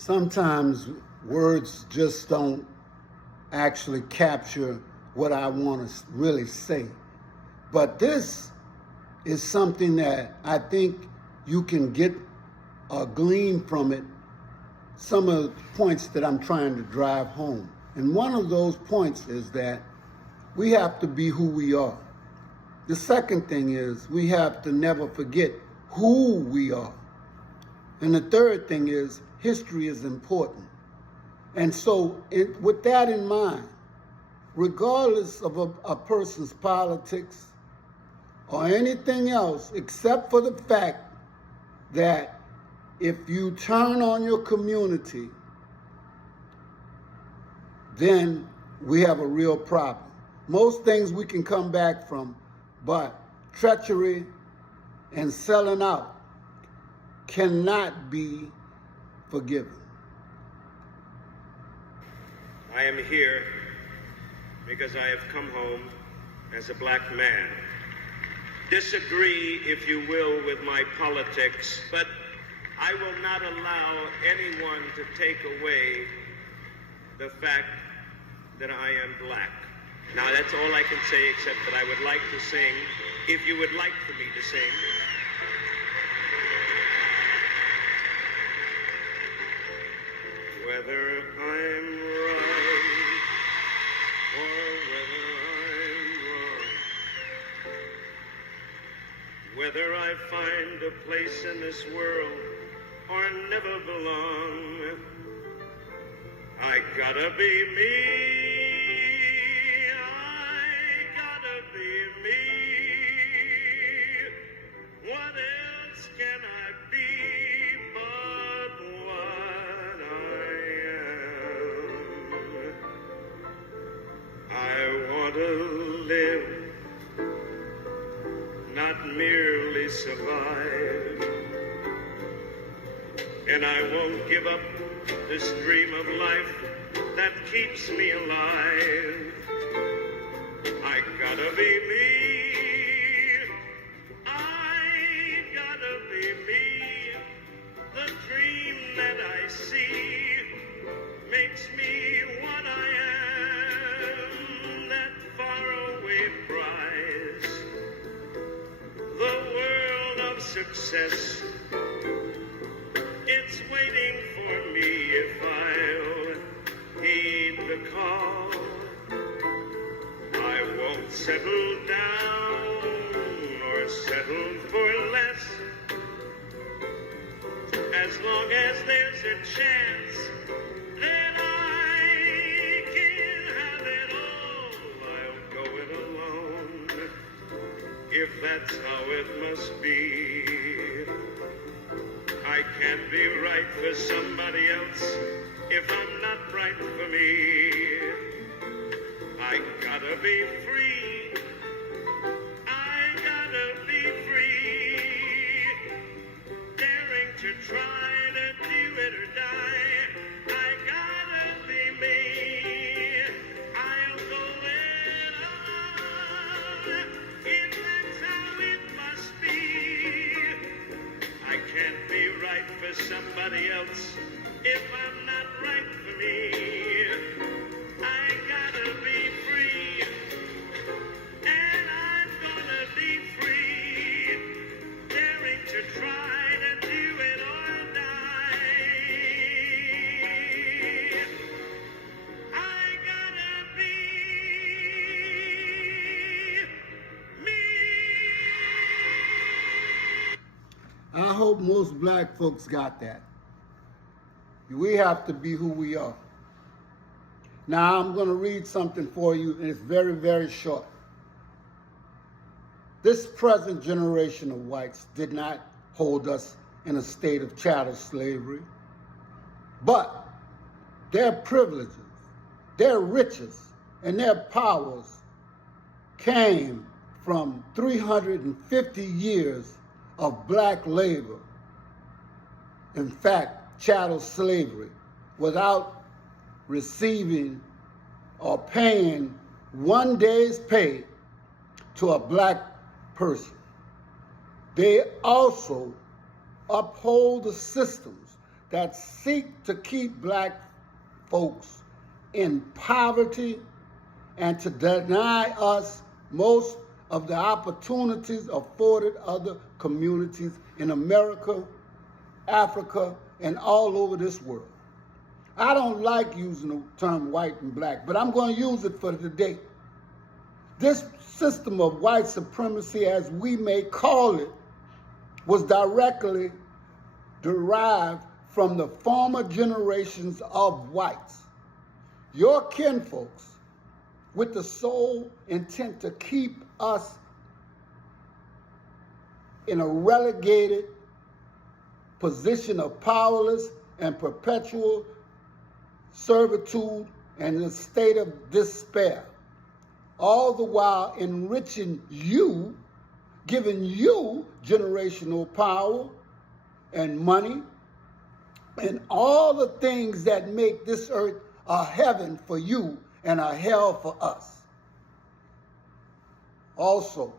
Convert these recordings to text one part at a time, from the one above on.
Sometimes words just don't actually capture what I want to really say. But this is something that I think you can get a glean from it, some of the points that I'm trying to drive home. And one of those points is that we have to be who we are. The second thing is we have to never forget who we are. And the third thing is history is important. And so with that in mind, regardless of a person's politics or anything else, except for the fact that if you turn on your community, then we have a real problem. Most things we can come back from, but treachery and selling out cannot be forgiven. I am here because I have come home as a black man. Disagree, if you will, with my politics, but I will not allow anyone to take away the fact that I am black. Now, that's all I can say, except that I would like to sing, if you would like for me to sing. Whether I'm right or whether I'm wrong, whether I find a place in this world or never belong, I gotta be me. What else can I be but what I am? I want to live, not merely survive. And I won't give up this dream of life that keeps me alive. I gotta be me. Makes me what I am, that faraway prize, the world of success. It's waiting for me if I'll heed the call. I won't settle down or settle for less, as long as there's a chance that I can have it all. I'll go it alone, if that's how it must be. I can't be right for somebody else if I'm not right for me. I gotta be free. I gotta be free. Daring to try to do it or die. I gotta be me. I'll go it on, if that's how it must be. I can't be right for somebody else if I'm not right for me. I gotta be free, and I'm gonna be free, daring to try to do it or die. I gotta be me. I hope most black folks got that. We have to be who we are. Now I'm going to read something for you, and it's very, very short. This present generation of whites did not hold us in a state of chattel slavery, but their privileges, their riches, and their powers came from 350 years of black labor. In fact, chattel slavery, without receiving or paying 1 day's pay to a black person. They also uphold the systems that seek to keep black folks in poverty and to deny us most of the opportunities afforded other communities in America, Africa, and all over this world. I don't like using the term white and black, but I'm going to use it for today. This system of white supremacy, as we may call it, was directly derived from the former generations of whites, your kinfolks, with the sole intent to keep us in a relegated position of powerless and perpetual servitude and a state of despair, all the while enriching you, giving you generational power and money and all the things that make this earth a heaven for you and a hell for us. Also,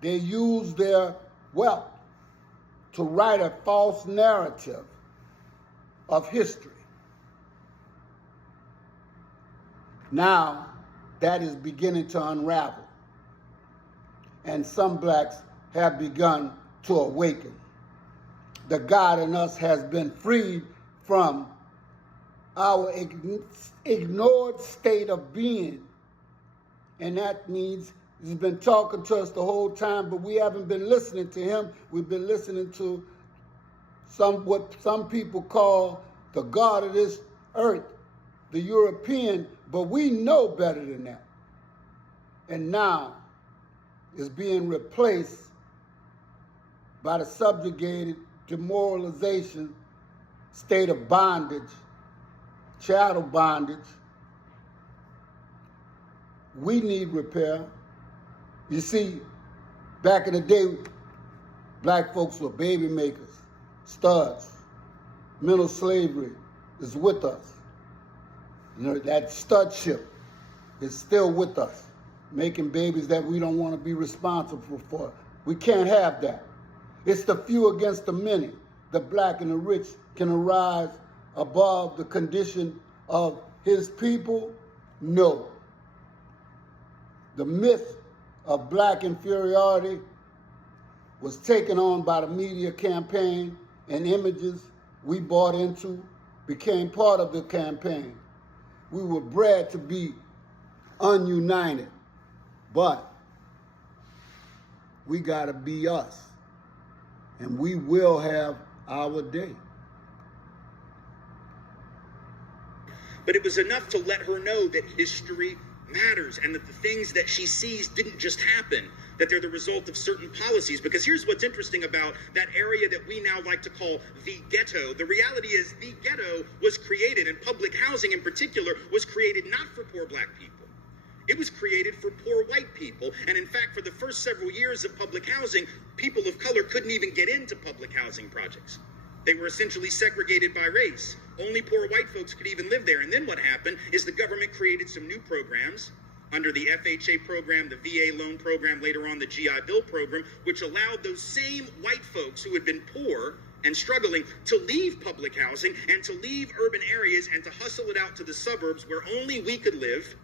they use their wealth to write a false narrative of history. Now, that is beginning to unravel, and some blacks have begun to awaken. The God in us has been freed from our ignored state of being, and that means he's been talking to us the whole time, but we haven't been listening to him. We've been listening to what some people call the God of this earth, the European, but we know better than that. And now is being replaced by the subjugated demoralization state of bondage, chattel bondage. We need repair. You see, back in the day, black folks were baby makers, studs. Mental slavery is with us. You know, that studship is still with us, making babies that we don't want to be responsible for. We can't have that. It's the few against the many. The black and the rich can arise above the condition of his people? No. The myth of black inferiority was taken on by the media campaign, and images we bought into became part of the campaign. We were bred to be ununited, but we gotta be us, and we will have our day. But it was enough to let her know that history matters and that the things that she sees didn't just happen, that they're the result of certain policies. Because here's what's interesting about that area that we now like to call the ghetto. The reality is the ghetto was created, and public housing in particular was created not for poor black people. It was created for poor white people. And in fact, for the first several years of public housing, people of color couldn't even get into public housing projects. They were essentially segregated by race. Only poor white folks could even live there. And then what happened is the government created some new programs under the FHA program, the VA loan program, later on the GI Bill program, which allowed those same white folks who had been poor and struggling to leave public housing and to leave urban areas and to hustle it out to the suburbs where only we could live,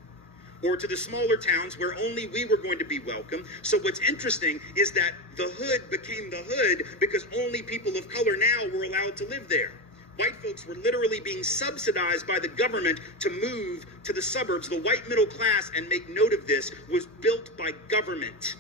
or to the smaller towns where only we were going to be welcome. So what's interesting is that the hood became the hood because only people of color now were allowed to live there. White folks were literally being subsidized by the government to move to the suburbs. The white middle class, and make note of this, was built by government.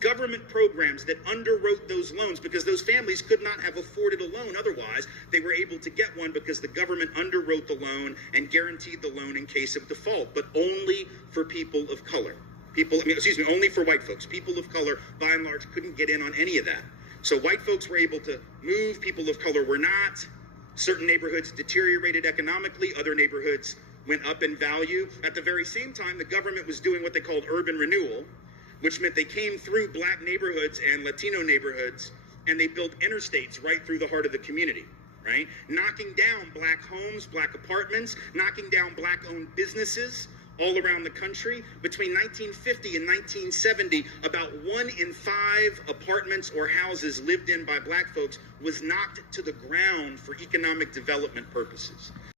Government programs that underwrote those loans because those families could not have afforded a loan otherwise. They were able to get one because the government underwrote the loan and guaranteed the loan in case of default, but only for people of color. Only for white folks. People of color, by and large, couldn't get in on any of that. So white folks were able to move, people of color were not. Certain neighborhoods deteriorated economically, other neighborhoods went up in value. At the very same time, the government was doing what they called urban renewal, which meant they came through black neighborhoods and Latino neighborhoods, and they built interstates right through the heart of the community, right? Knocking down black homes, black apartments, knocking down black-owned businesses, all around the country. Between 1950 and 1970, about 1 in 5 apartments or houses lived in by black folks was knocked to the ground for economic development purposes.